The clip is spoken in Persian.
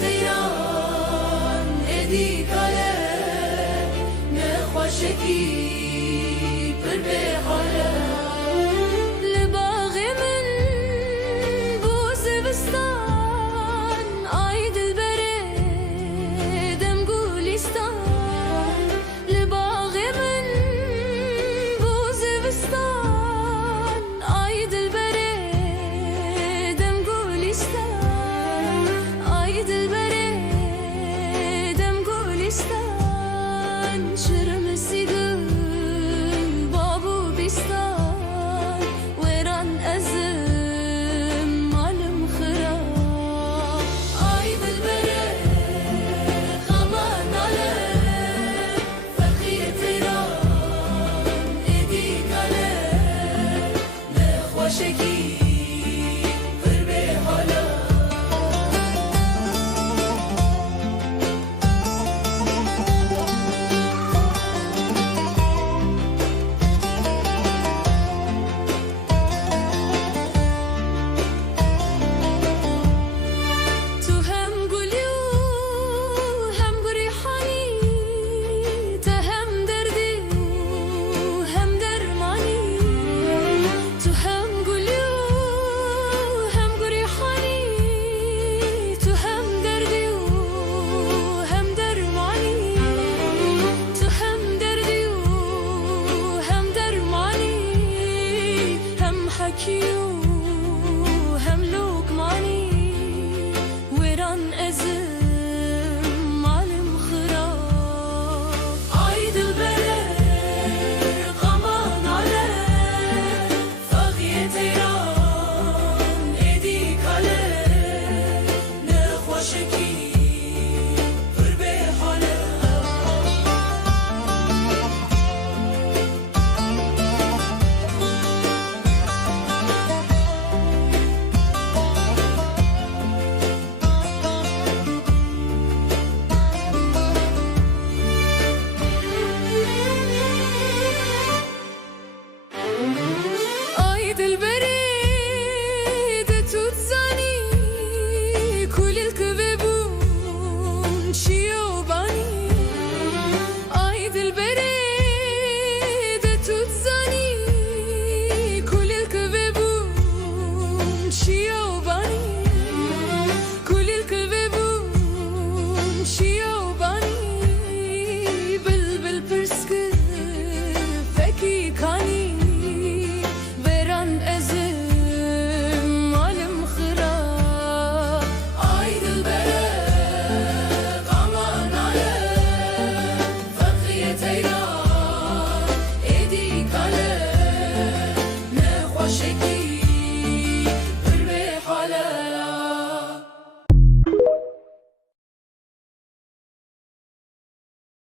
تیران ادی کاله نخوشکی پر به حاله لباغ من بوز بستان آی دل بره دم گولیستان لباغ من بوز بستان آی دل بره دم گولیستان آی دل بره دم گولیستان شرمسی گل بابو بیستان ویران ازم مالم خراب آی دل بره خمان ناله فقیر تیران ادی کاله نخوشکی پر به حالا تو هم گلی و هم گریحانی تا هم دردی و هم درمانی تو هم گلی و هم گریحانی تو هم دردی و هم درمانی تو هم دردی و هم درمانی هم حکی و هم لقمانی ویران